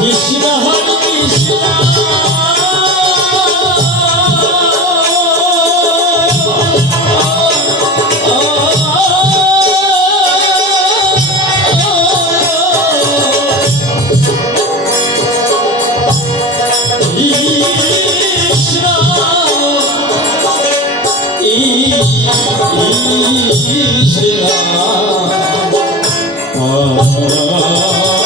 Krishna Hare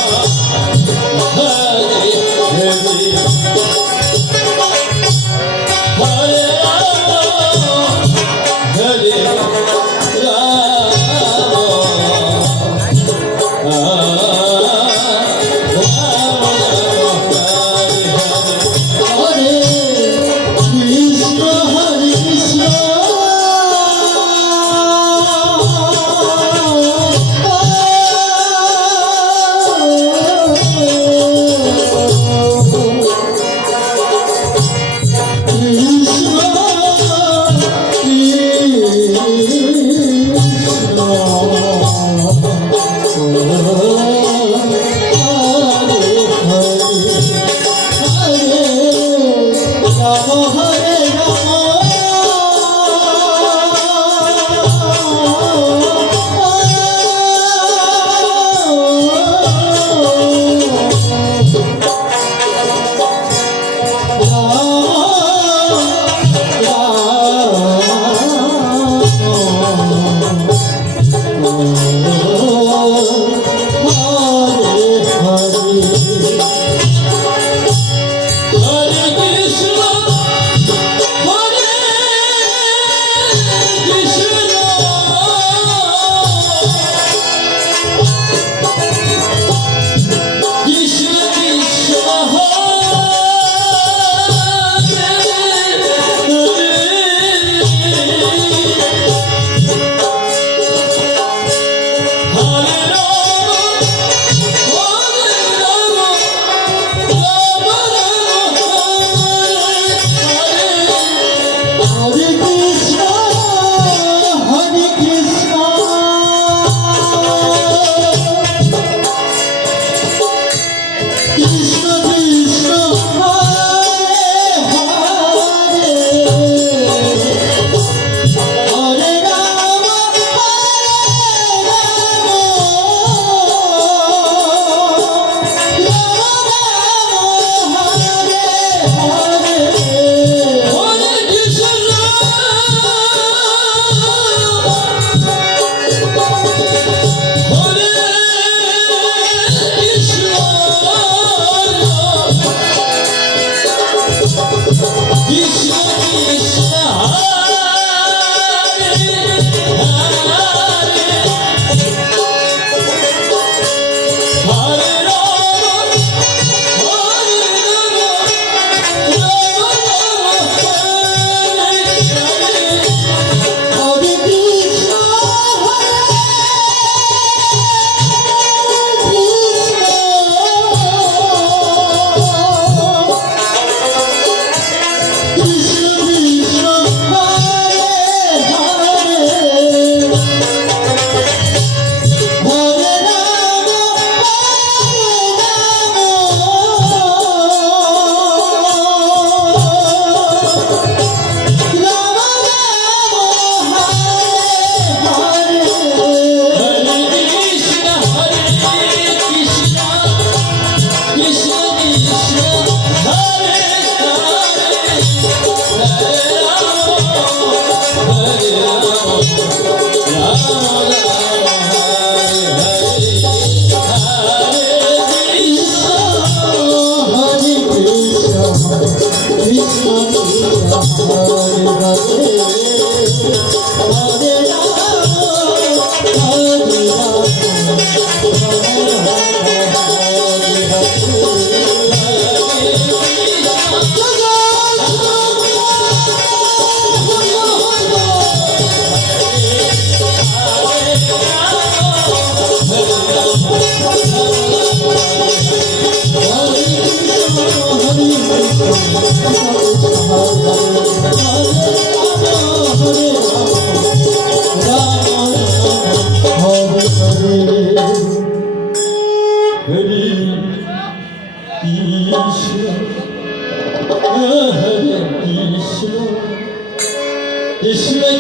Yeah,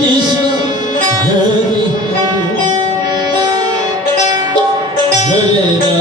Krishna Hare